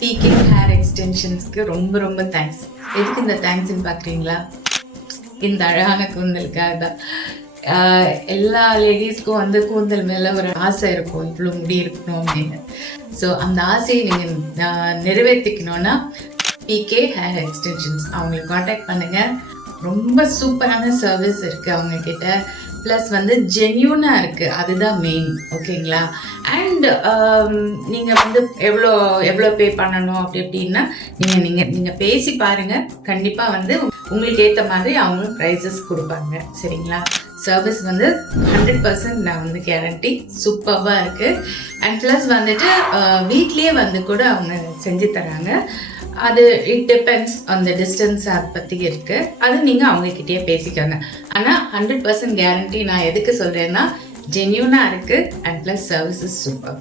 PK hair எக்ஸ்டென்ஷன்ஸ்க்கு ரொம்ப ரொம்ப thanks. எதுக்கு இந்த தேங்க்ஸ்ன்னு பார்க்குறீங்களா? இந்த அழகான கூந்தலுக்காக தான். எல்லா லேடிஸ்க்கும் வந்து கூந்தல் மேலே ஒரு ஆசை இருக்கும், இவ்வளோ முடி இருக்கணும் அப்படின்னு. ஸோ அந்த ஆசையை நீங்கள் நிறைவேற்றிக்கணுன்னா பிகே ஹேர் எக்ஸ்டென்ஷன்ஸ் அவங்களை காண்டாக்ட் பண்ணுங்கள். ரொம்ப சூப்பரான சர்வீஸ் இருக்குது அவங்கக்கிட்ட. ப்ளஸ் வந்து ஜென்யூனாக இருக்குது, அதுதான் மெயின். ஓகேங்களா? அண்ட் நீங்கள் வந்து எவ்வளோ பே பண்ணணும் அப்படின்னா நீங்கள் பேசி பாருங்கள். கண்டிப்பாக வந்து உங்களுக்கு ஏற்ற மாதிரி அவங்க ப்ரைஸஸ் கொடுப்பாங்க. சரிங்களா? சர்வீஸ் வந்து 100% நான் வந்து கேரண்டி சூப்பராக இருக்குது. அண்ட் ப்ளஸ் வந்துட்டு வீட்லேயே வந்து கூட அவங்க செஞ்சு தராங்க. அது இட் டிபெண்ட்ஸ் அந்த டிஸ்டன்ஸ் அதை பற்றி இருக்குது. அது நீங்கள் அவங்கக்கிட்டே பேசிக்கோங்க. ஆனால் 100% கேரண்டி நான் எதுக்கு சொல்கிறேன்னா ஜென்யூனாக இருக்குது அண்ட் ப்ளஸ் சர்வீசஸ் சூப்பர்.